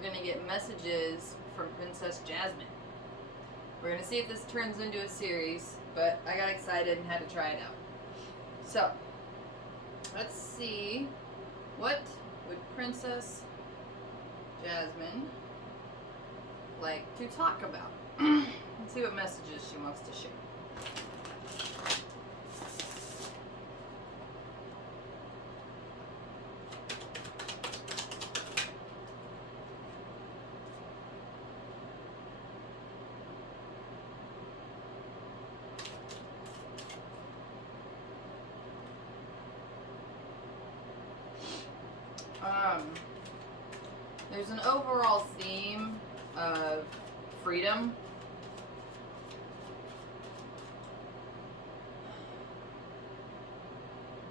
we're going to get messages from Princess Jasmine. We're going to see if this turns into a series, but I got excited and had to try it out. So, let's see, what would Princess Jasmine like to talk about? Let's see what messages she wants to share. There's an overall theme of freedom.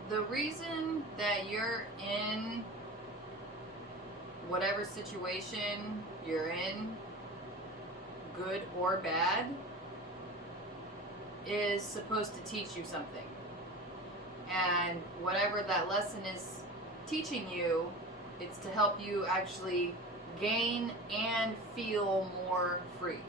The reason that you're in whatever situation you're in, good or bad, is supposed to teach you something. And whatever that lesson is teaching you, it's to help you actually gain and feel more free.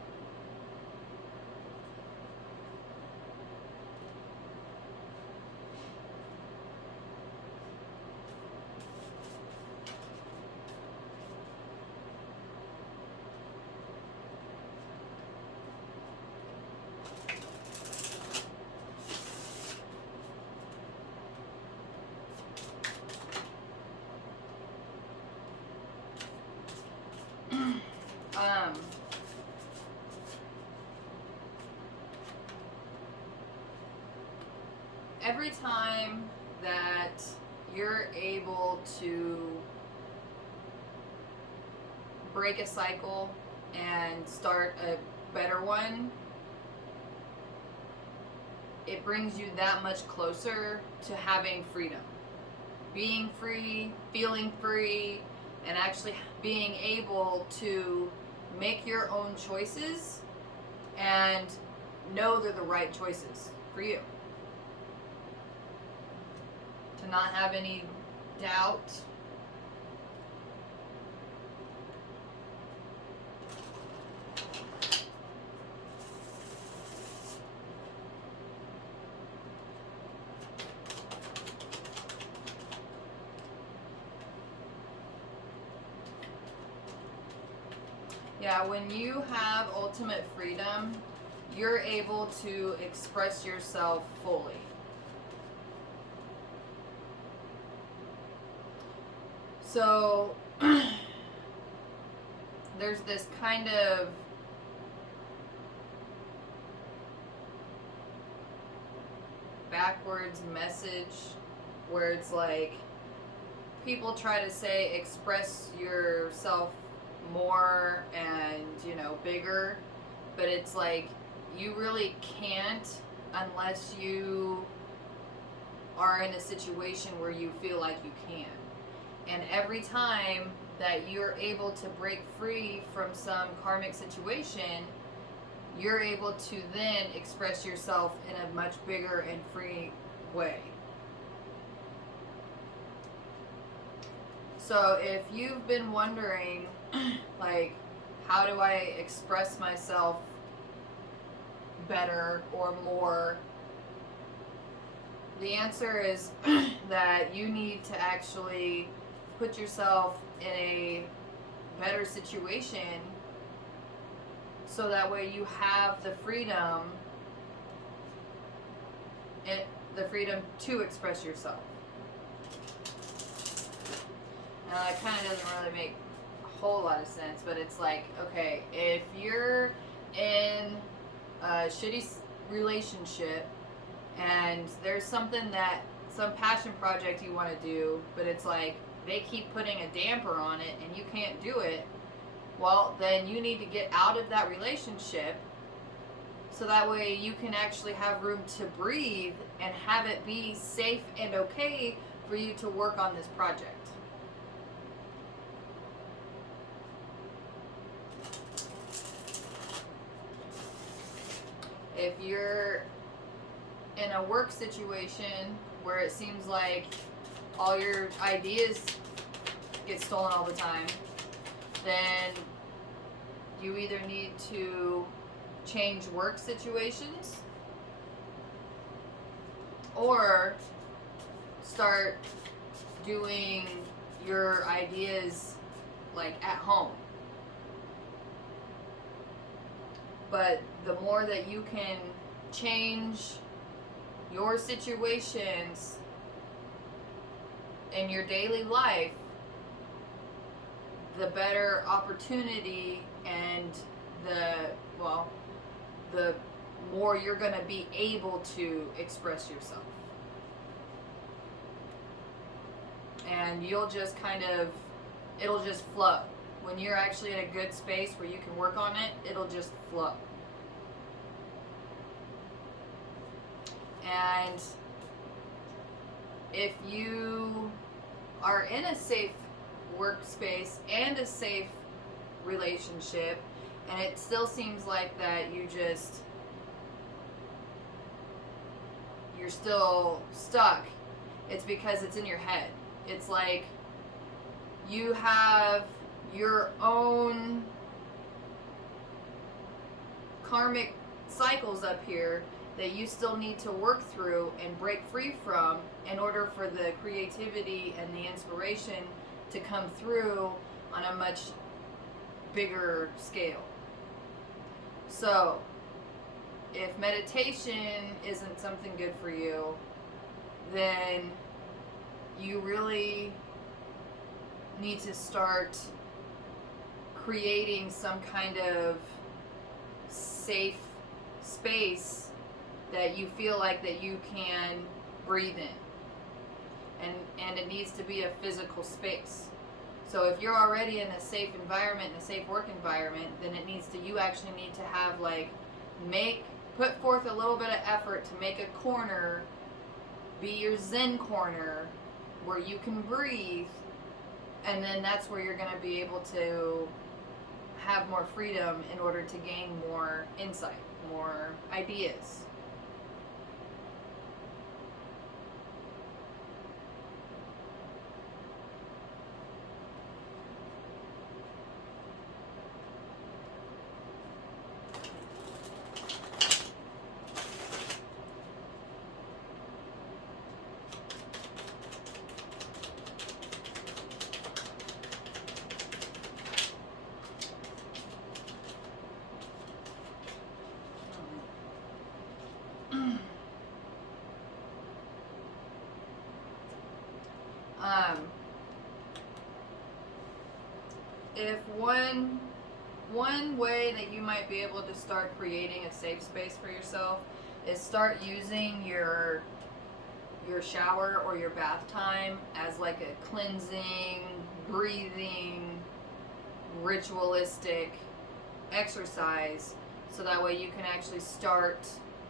Every time that you're able to break a cycle and start a better one, it brings you that much closer to having freedom. Being free, feeling free, and actually being able to make your own choices and know they're the right choices for you. To not have any doubt. Yeah, when you have ultimate freedom, you're able to express yourself fully. So, there's this kind of backwards message where it's like people try to say express yourself more and, you know, bigger, but it's like you really can't unless you are in a situation where you feel like you can. And every time that you're able to break free from some karmic situation, you're able to then express yourself in a much bigger and free way. So if you've been wondering, like, how do I express myself better or more, the answer is that you need to actually put yourself in a better situation so that way you have the freedom to express yourself. Now that kind of doesn't really make a whole lot of sense, but it's like, okay, if you're in a shitty relationship and there's some passion project you want to do, but it's like they keep putting a damper on it and you can't do it, well, then you need to get out of that relationship so that way you can actually have room to breathe and have it be safe and okay for you to work on this project. If you're in a work situation where it seems like all your ideas get stolen all the time, then you either need to change work situations or start doing your ideas like at home. But the more that you can change your situations in your daily life, the better opportunity and the more you're going to be able to express yourself. And you'll just it'll just flow. When you're actually in a good space where you can work on it, it'll just flow. And if you are in a safe workspace and a safe relationship, and it still seems like that you're still stuck, it's because it's in your head. It's like you have your own karmic cycles up here that you still need to work through and break free from in order for the creativity and the inspiration to come through on a much bigger scale. So, if meditation isn't something good for you, then you really need to start creating some kind of safe space that you feel like that you can breathe in. And it needs to be a physical space. So if you're already in a safe environment, in a safe work environment, then you actually need to have put forth a little bit of effort to make a corner be your Zen corner where you can breathe, and then that's where you're going to be able to have more freedom in order to gain more insight, more ideas. If one way that you might be able to start creating a safe space for yourself is start using your shower or your bath time as like a cleansing, breathing, ritualistic exercise, so that way you can actually start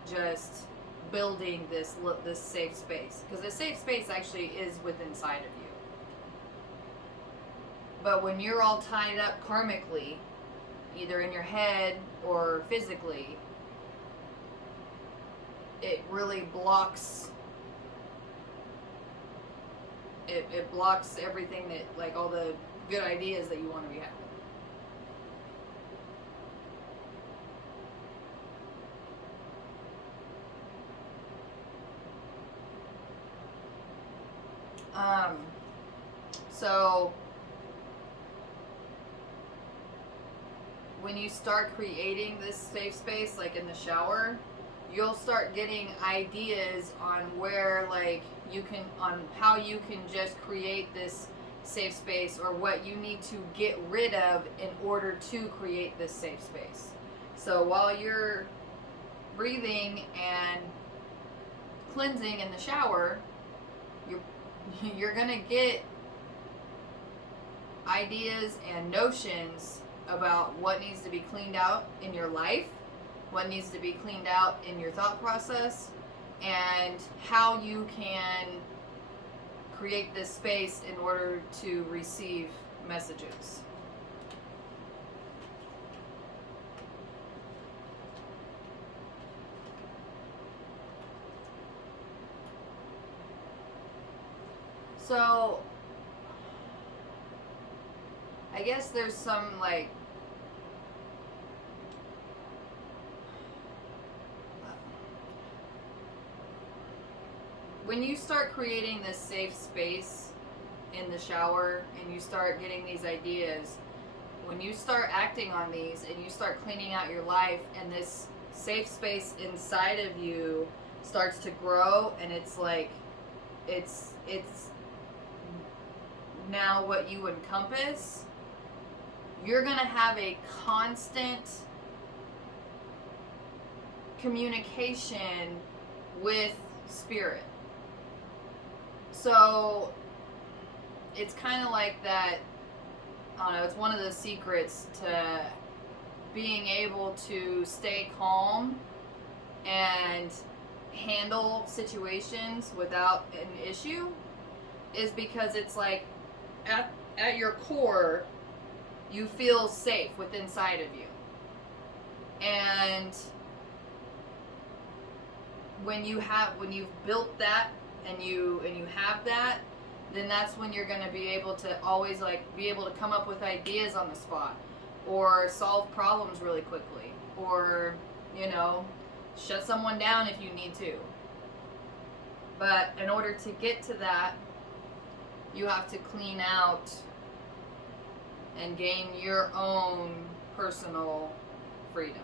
just building this safe space, because the safe space actually is within inside of you. But when you're all tied up karmically, either in your head or physically, it really blocks it blocks everything that, like, all the good ideas that you want to be having. So when you start creating this safe space, like in the shower, you'll start getting ideas on how you can just create this safe space, or what you need to get rid of in order to create this safe space. So while you're breathing and cleansing in the shower, you're gonna get ideas and notions about what needs to be cleaned out in your life, what needs to be cleaned out in your thought process, and how you can create this space in order to receive messages. So I guess there's some like when you start creating this safe space in the shower and you start getting these ideas, when you start acting on these and you start cleaning out your life and this safe space inside of you starts to grow, and it's like it's now what you encompass, you're gonna have a constant communication with spirit. So it's kind of like that. I don't know, it's one of the secrets to being able to stay calm and handle situations without an issue, is because it's like at your core you feel safe within inside of you. And when you've built that and you have that, then that's when you're going to be able to always like be able to come up with ideas on the spot, or solve problems really quickly, or shut someone down if you need to. But in order to get to that, you have to clean out and gain your own personal freedom.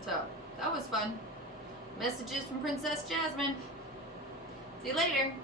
So that was fun. Messages from Princess Jasmine. See you later.